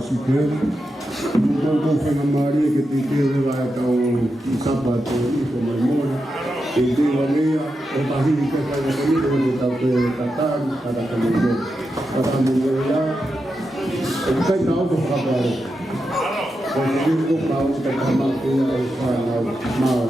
Super. Então foi na Maria que tem que levar o sapato como mora. E tem uma meia, o barrigo que faz a comida, onde está o catado, cada caminho. Cada caminho lá. Ele cai na água para trabalhar. Porque ele compra a outra para matar e faz mal.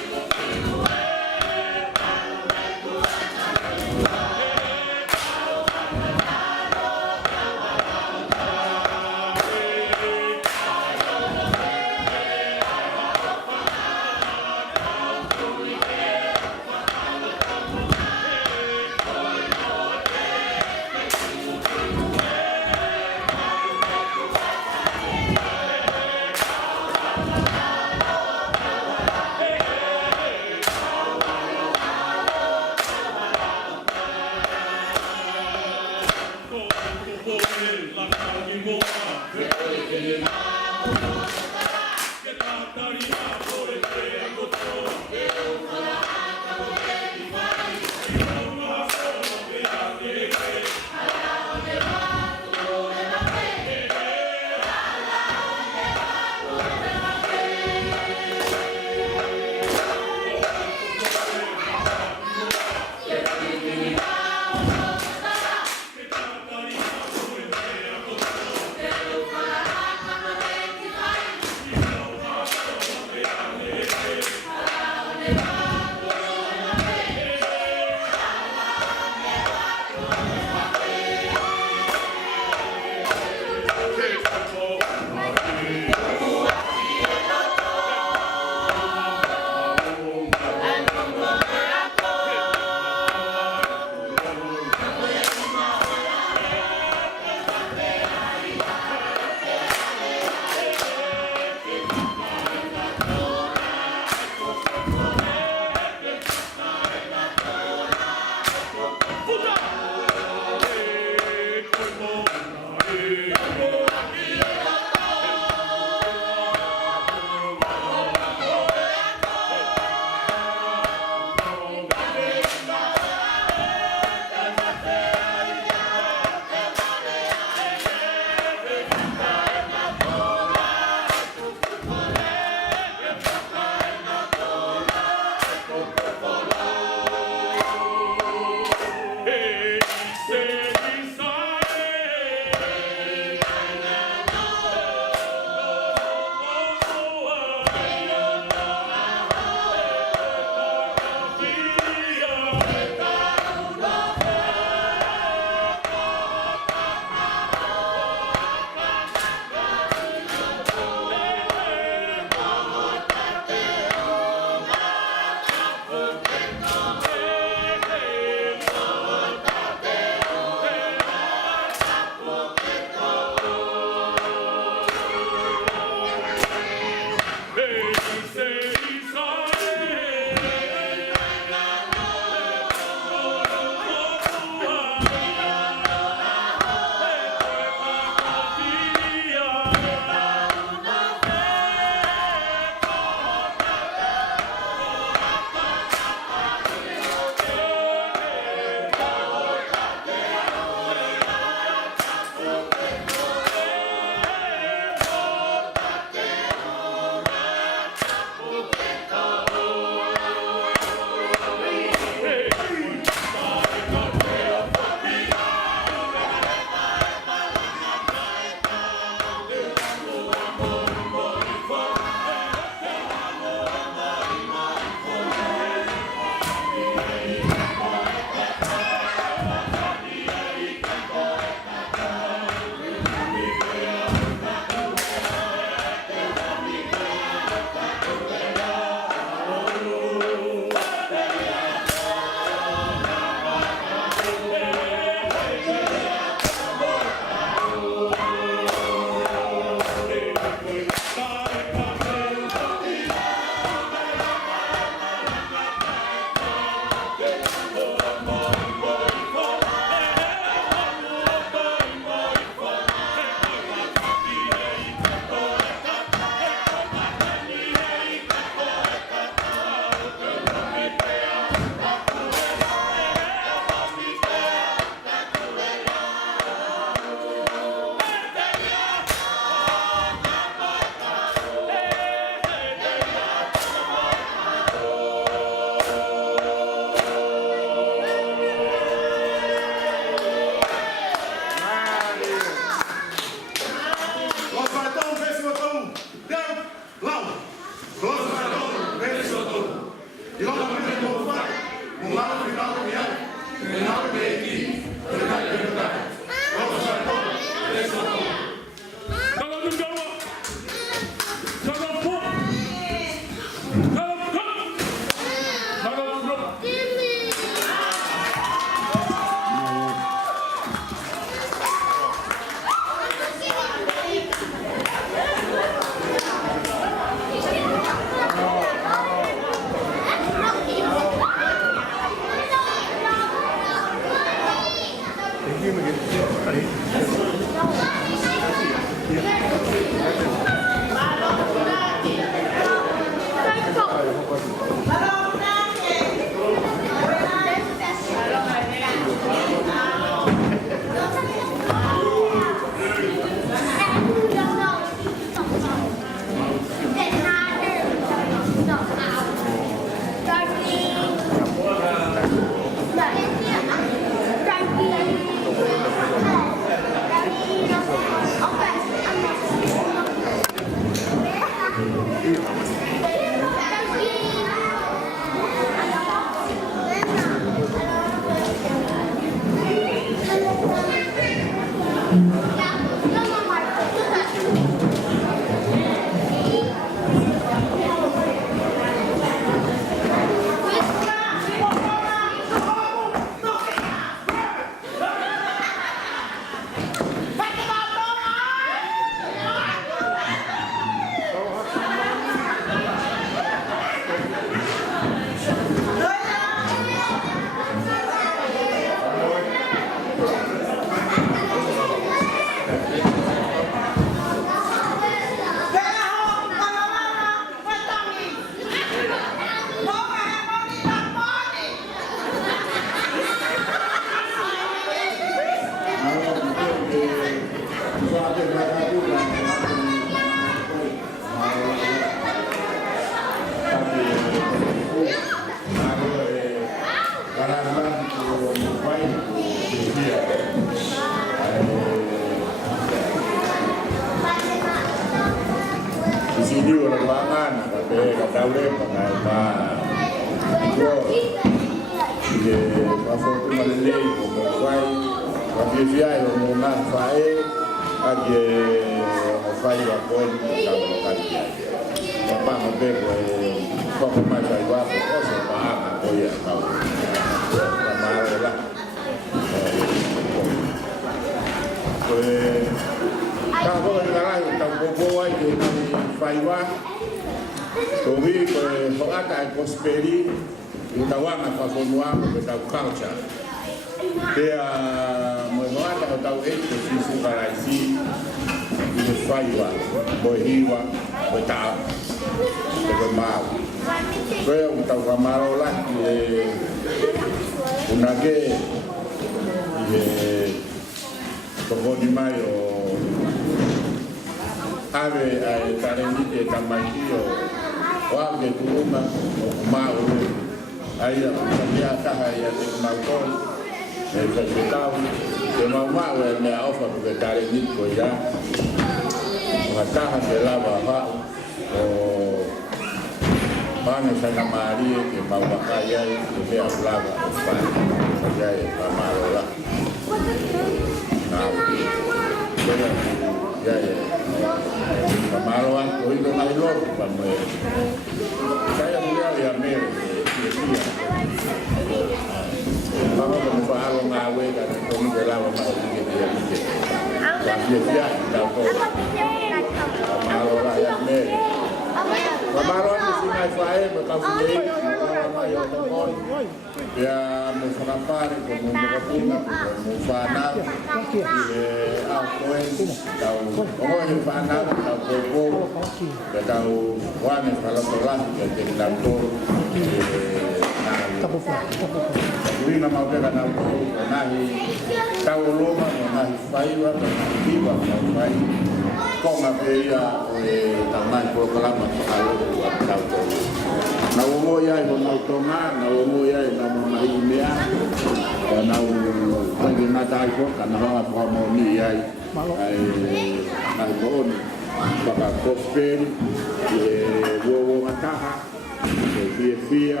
fia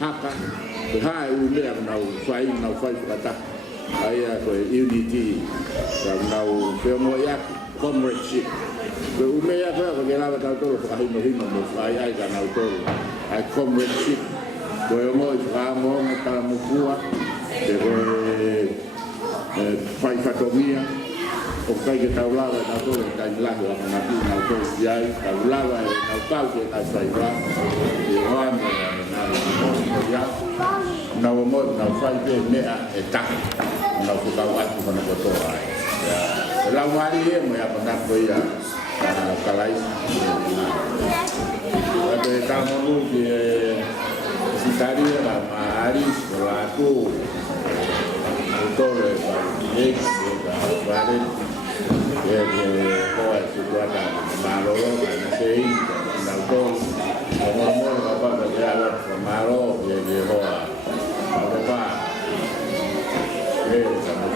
haka hai ulea nau fai kata ai ko unity nau femo ya comradeship ko umea fa ko gela ta to ko ai no hino mo ai ka nau to ai comradeship ko mo fa mo ta mo kua de fai fatomia o kai ke taulava na to kai lago na tu na to yai taulava na pau ke na sai va e wan na ya na mo na fai pe me a eta na fu ka wa ku na to ai ya la wari e mo ya na ko ya kalai de ta mo lu ke sitari la mari la tu to le ba vale que toda situada malo na sei na to como mo la pa de ala malo que hoa para pa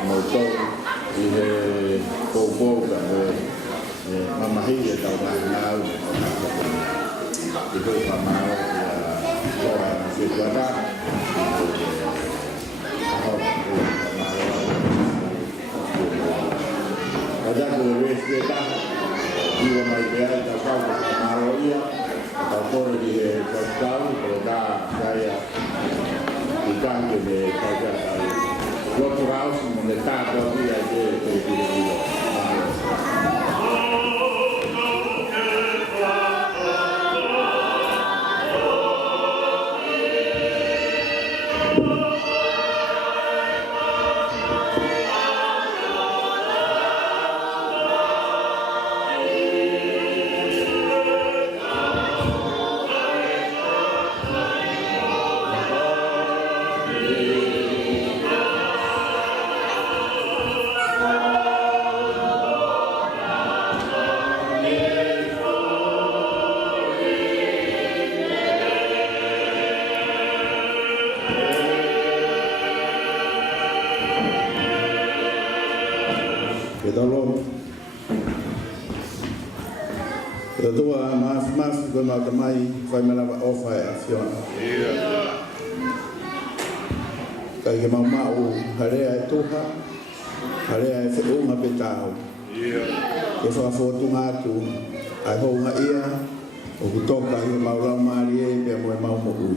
mo to y de poco mamá hija ta na y fue malo toda situada ada respetar jiwa manusia dan kaum manusia ataupun di kota kota saya bukan di kota saya waktu harus menetapkan dia di mas gona tamai fai mala ofa e afiona kai ke mama o harea e toha harea e feunga petao ke fa foto ngatu ai ho nga ia o kutoka i maula mari e pe mo mau mo u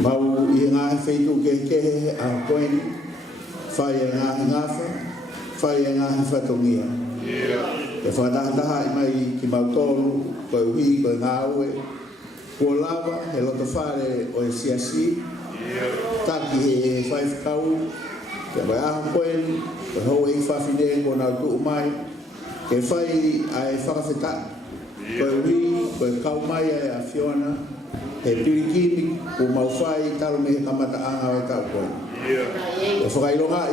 mau i nga feitu ke a koen fai nga ngafa fai nga fatongia e whakataha i mai ki mautoro, koe uhi, koe ngāue, kua lava, he loto whare o e siasi, taki he whaifkau, ke mai aha koen, koe hou e whawhine, koe nau tuu mai, ke whai ai whakawheta, koe uhi, koe kau mai ai a Fiona, he pirikimi, ko mau whai, taro me he kamata anga o e tau koe. E whakaironga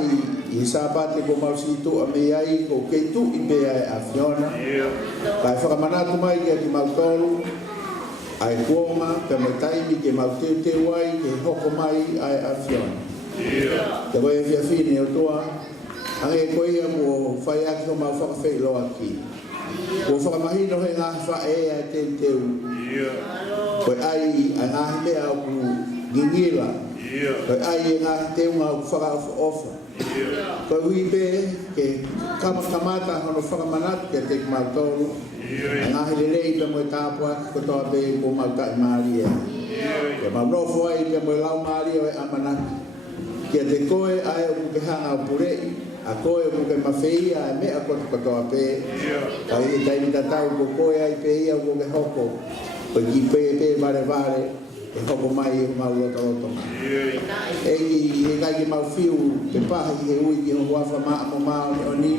i sabate ko mausitu a me ai ko keitu i bea e a Fiona. Kai whakamanatu mai ki mautoro, ai kuoma, pe mai taimi ke mauteu te wai, ke hoko mai ai a Fiona. Te koe e whiawhine o toa, ange koe ia mo whai aki ho mau whakawhei loa ki. Ko whakamahino he ngahi wha e a te teu. Koe ai a ngahi mea o ku gingira. Koe ai e ngahi teu ngā whaka ofa. Koe ui be ke kamata hono whakamanatu ke te mautoro. A ngahi lelei pe moe tāpua ki kotoa be ko mauta i maari e. Ke maunofo ai pe moe lau maari o e amanatu. Ke te koe ai o kuke hanga o purei. A koe o kuke mawhia e mea kotoa pe. Ka i taini tatau ko koe ai pe ia o kuke hoko. Koe ki pe vare vare. E hoko mai e mau loto. E kai ki mau fiu pe pahi he ui ki ho wafa maa mo maa o ni.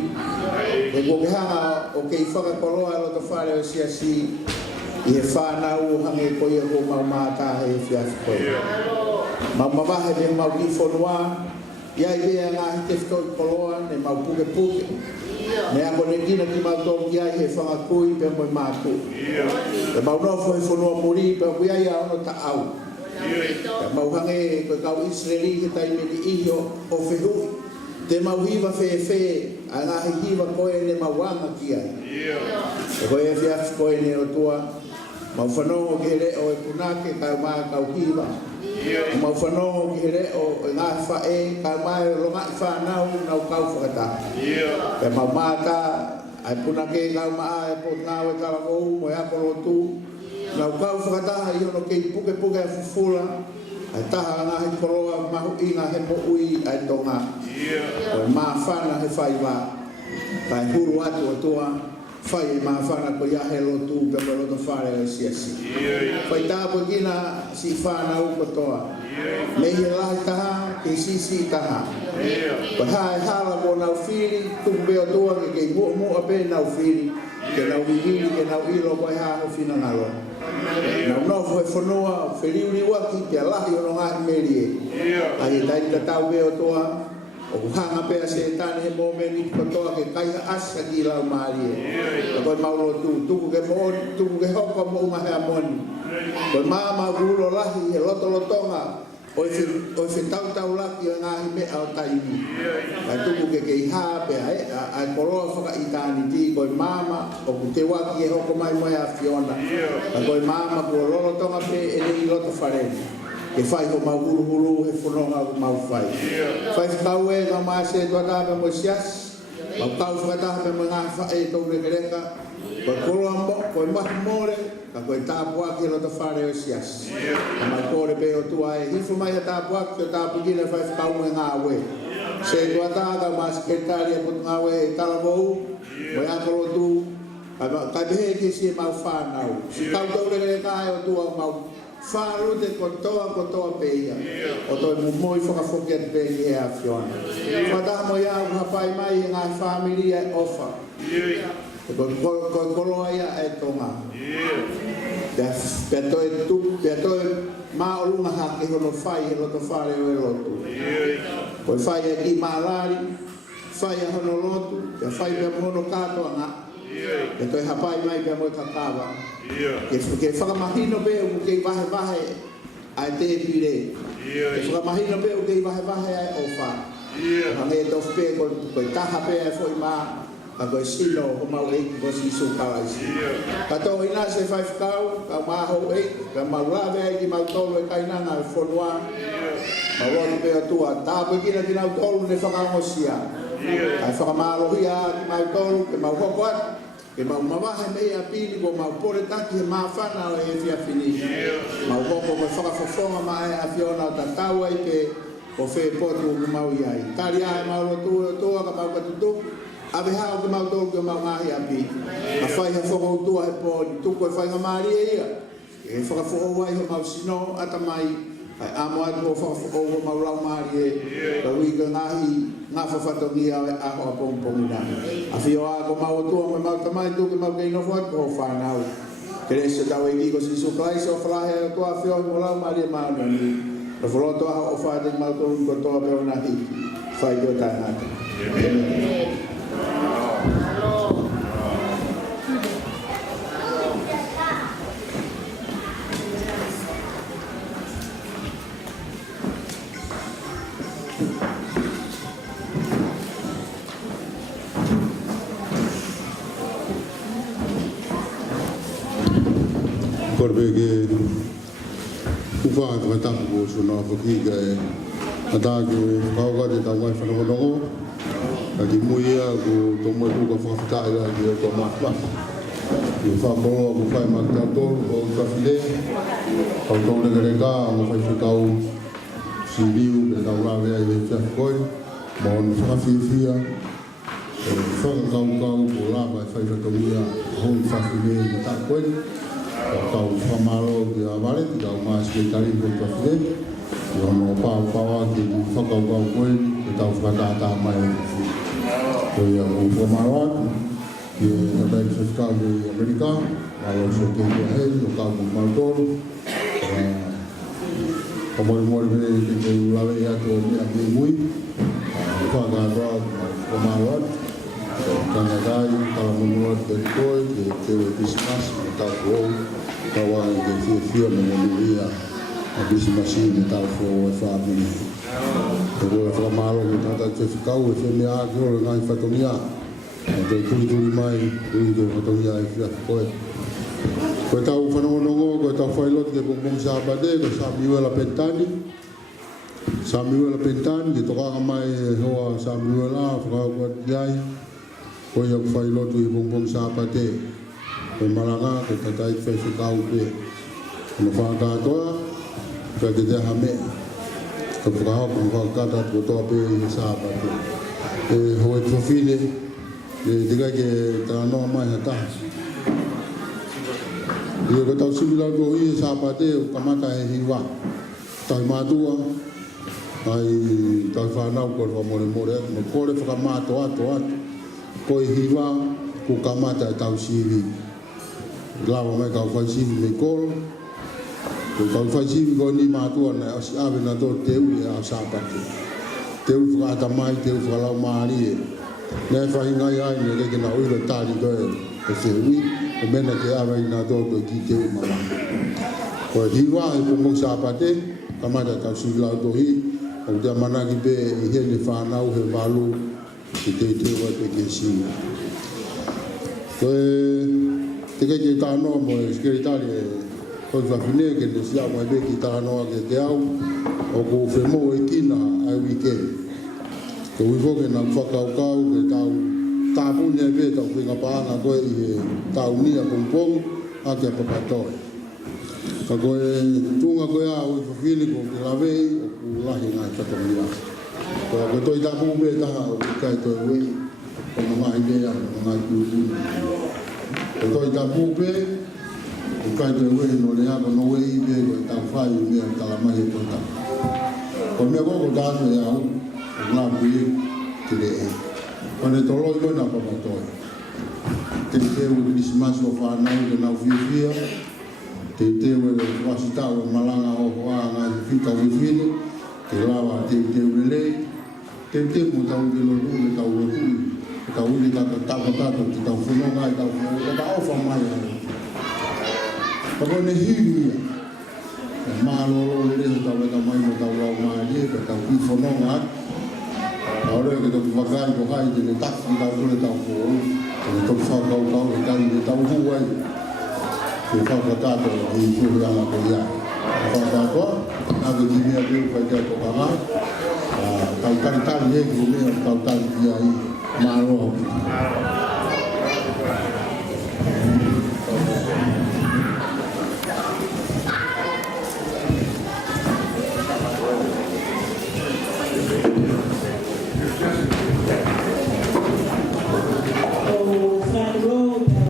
E kuke hanga o kei whakakoloa loto whare o siasi. I he whanau hange koe ho mau mātahe e whiafi koe. Mau mawahe me mau ki whanua. Iai bea ngāhi te whitoi koloa ne mau puke puke. Ne ako ne kina ki mau tōru ki ai he whangakui pe moe mātu. Te mau nofo he whanua muri pe kui ai a ono ta au. Te mau hange koe kau Israeli ke taimeni iho o whehui. Te mau hiva whe a ngāhi hiva koe ne mau wanga ki ai. Te koe e whiafi koe ne o tua. mau whanongo ki here o e punake kai mai kau kiwa. Mau whanongo ki here o e ngā whae kai mai longa i whanau nau kau whakata. Pe mau mata ai punake kau maa e pot ngau e kalakou mo e akolo tu. Nau kau whakata i ono kei puke puke a fufula. Ai taha ngā he koroa mahu inga he mo ui ai tonga. O e maa whana he whai wā. Kai huru atu atua. Whai e maa whana ko ia he lotu pe mo loto whare o siasi. Whai tāpo kina si whana u kotoa. Mei he lahi taha, ke sisi taha. Whai hae hala mo nau whiri, tuku peo tua ke kei mua pe nau whiri. Ke nau hihiri, ke nau ilo koe haho whina ngalo. Nau nofu e whanua, whiriuri waki, ke lahi o no ngahi meri e. Ai e taini ta tau peo tua. O hanga pea se tane he momeni kotoa ke kaiha asa ki lau maari e. Koe maulo tuku ke moni, tuku ke hoko mo unga hea moni. Koe mama gulo lahi he loto lotonga. Oi fe tau laki o ngahi mea o taimi. Kai tuku ke kei haa pea e, ai koroa whaka i tāni ti. Koe mama, o ku te waki e hoko mai moe a Fiona. Koe mama kua lolo tonga pe e nei loto whareni. Ke whai ho mau huru he whanonga o mau whai. Whai whakau e ngā mai se tua tāpe mo sias. Mau kau whakatape mo ngā whae tau rekereka. Koe koroa mo, koe mahi more, ka koe tāpua ki lo ta whare o sias. Ka mai kore pe o tua e hifo mai a tāpua ki o tāpu kine whai whakau e ngā we. Se tua tāka ma sekretari a putu ngā we e talavou, mo e akolo tu, kai behe ki si mau whanau. Si kau tau rekereka e o tua mau wharu te kotoa peia. O toi mumoi whakafoki atu pe ki hea Fiona. Whataha mo iau hapai mai e ngā whamilia e ofa. Koe koloa ia e tonga. Pea toi maa o lunga hake hono whai he loto whare o e lotu. Koe whai e ki maalari, whai e hono lotu, pea whai pea mono katoa ngā. Pea toi hapai mai pea moi kakawa. Ke whakamahino pe o kei vahe ai te pire. Ke whakamahino pe o kei vahe ai ofa. Hange tofu pe koe taha pe e foi maa. Ka koe sino o mau eiki ko si su kalaisi. Ka tō ina se whai whakau, ka maho eiki, ka mau lawe eiki mau tolu e kainanga e whonua. Ma wani pe atua, tāpu kina ki nau tolu ne whakangosia. Ai whakamalohia ki mau tolu, ke mau hoko atu. Ke mau mawahe mei a pili ko mau pore taki he maa whana o e fia fini. Mau hoko me whakafofonga ma e a Fiona o tatau ai ke o whe potu o mau iai. Tari ai mau rotu o toa ka mau katutu. Awe hao ke mau tolu ke mau ngahi api. A whai he whakau tua he pōni. Tuku e whai ngamari e ia. E whakafo wai ho mau sino ata mai. Ai amo atu o whakafo o mau lau mari e. Ka ui ka ngahi ngā whawhatongi a aho a pongpongi na. A whio a ko mau tua me mau tamai tuku mau kei nofu atu ho whanau. Ke resa tau e kiko si suklai so whalahe a tua whio mo lau mari e mau nani. Na wholoto aho o whaate mau tolu ko toa peo na hiki. Whai kio tai ngata. Korbege ufa ka tapu ko so na foki ga ata ke kawa de ta mai fa no no ki muia ko to mo ko fa ta ga ki ko ma pa ki fa mo ko fa ma ta to o ta file o to le ga mo fa fi ka u si liu de ta ra ve ai fa ko mo no fa fi fia fa ka ko la ba fa to mia ho fa file ta ko kau whamaro ki a wale, ki kau maa sekretari ko ka while, ki ono pāpāwa ki whakau kau koe, ki tau whakatata mai o ki. Ko ia o whamaro atu, ki e tatai ki whakau ki Amerika, malo so te kia hei, o kau ko mautoro. Ka mori vere ki te ulawe i atu o mea ki mui, whakatoa ko whamaro atu. Kanadai, Kalamunua, Terikoi, ki te ue Christmas, ki tau ko kawa ke fia me ia a bisimasi me tau fo e family ko e fa malo ke tata te fikau e fe me a ko le ngai fatonia e te tuli mai e te fatonia e fia ko Ko tau whanongonongo, ko tau whailot ke Bongbong Sabate, ko Samuel Pentani. Samuel Pentani, ki toka mai hoa Samuel a, whakawat iai. Ko iau whailot ke Bongbong Sabate. Ko maranga, ko tatai whaifukau pe. Ko whakatoa, ko te te hame. Ko whakahau, ko whakata, ko toa pe i Sabate. Hoe tofine, diga ke tānoa mai hataha. Ia ko tau sibilau tō i Sabate o kamata he hiwa. Tai mātua, ai tai whanau ko rwa more more atu. Ma kore whakamato atu. Ko i hiwa, ko kamata e tau sibi. Lawa mai kau whai sibi me koro. Ko tau whai sibi ko ni mātua na asi awe na tō te ui a Sabate. Te ui whakata mai, te ui whakalau maari e. Nei whahingai ai, ne reke na uira tāri koe e se ui. O mena ke awa i nā tōtoi ki te umama. Ko e hiwa e Bongbong Sabate, kamata tau sibilau tō hi, o te manaki pe i hene whanau he walu ki te tewa te ke sini. Ko e te kei ke tānoa mo e skeritari e koi whawhine ke te sia mo e be ki tānoa ke te au, o ko whemo e kina ai weekend. Ko wifoke na whakaukau ke tau tāpuni e pētau whinga pāanga koe i he tāunia pongpong a kia papatoe. Ka koe tūnga koe a oi whawhini ko te lawei o ku lahi ngai katongia. Koe koe toi tāpū pētaha o ku kai toi wei o mga idea o ngai kūtuni. Koe toi tāpū pē o kai toi wei no le hapa no wei pē koe tau whai o mea kalamahi koe tau. Koe mea koko tānu e au o ngā pui te le e. Pane tolo i na papatoe. Te teo i Christmas o whanau ke nau whiwhia. Te teo e wasitau e malanga o hoa ngā whita whiwhine. Te lawa te teo lelei. Te teo mo tau ke loru e tau loru. E tau uli kata tapatata te tau whanonga e tau whanonga. E tau awha mai hana. Pako ne hiri ia. E maalolo lele tau e tau mai mo tau lau mai e. E tau hi whanonga atu. Ahora que te vagai ko hai te tafu tau kore tau ko te toku whakau e tari te tau huai te whakatato i whiwhianga ko ia whakatoa nāke ki mea pēu kai te tokanga tau taritari he ki mea tau tari